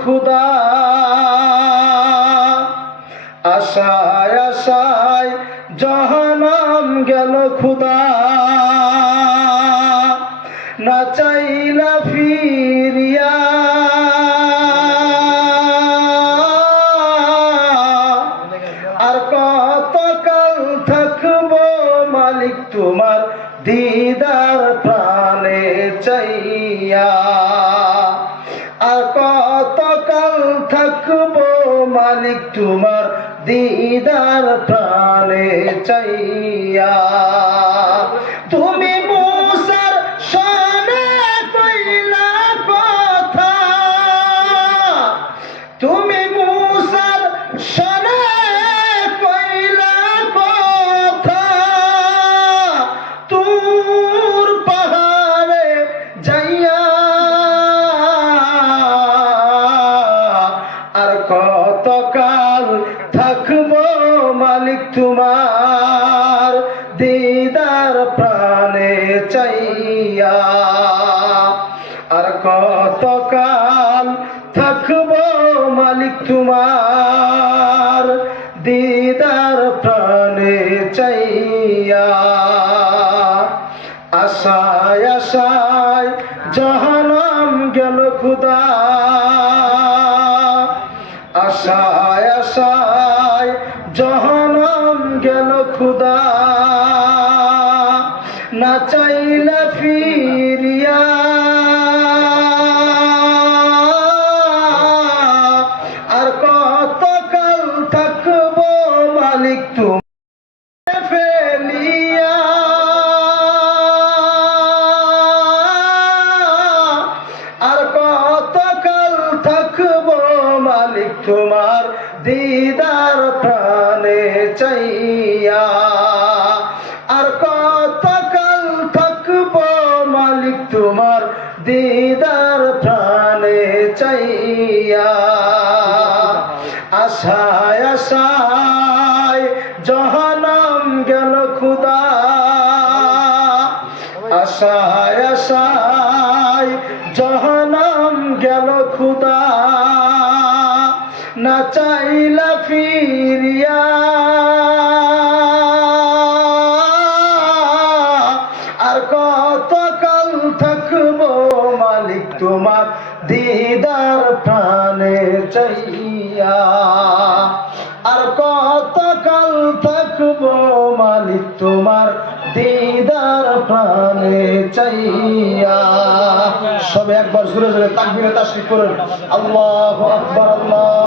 খুদা আশায় আশায় জাহান্নাম গেল খুদা না চাইলা ফিরিয়া আর কতকাল থাকবো মালিক তোমার দিদার প্রাণে চাইয়া আর কতকাল থাকবো মালিক তোমার দিদার প্রাণে চাইয়া তুমি মুসার শানে কইলা কথা তুমি মুসার শানে কইলা কথা তুর পাহাড়ে যাইয়া আর কতকাল থাকবো মালিক তোমার দিদার প্রাণে চাইয়া আর কতকাল থাকবো মালিক তোমার দিদার প্রাণে চাইয়া আশায় আশায় জাহান্নাম গেল খুদা আশায় আশায় জাহান্নাম গেল খুদা না চাইলা ফিরিয়া আর কতকাল থাকবো মালিক তুমি ফেলিয়া আর কতকাল থাকবো মালিক তোমার দিদার প্রাণে চাইয়া আর কতকাল থাকবো মালিক তোমার দিদার প্রাণে চাইয়া আশায় আশায় জাহান্নাম গেল খুদা আশায় আশায় জাহান্নাম গেল খুদা না চাইলা ফিরিয়া আর কতকাল থাকবো মালিক তোমার দিদার প্রাণে চাইয়া আর কতকাল থাকবো মালিক তোমার দিদার প্রাণে চাইয়া সবে একবার জোরে জোরে তাকবীরে তাশরিফ করুন আল্লাহু আকবার আল্লাহ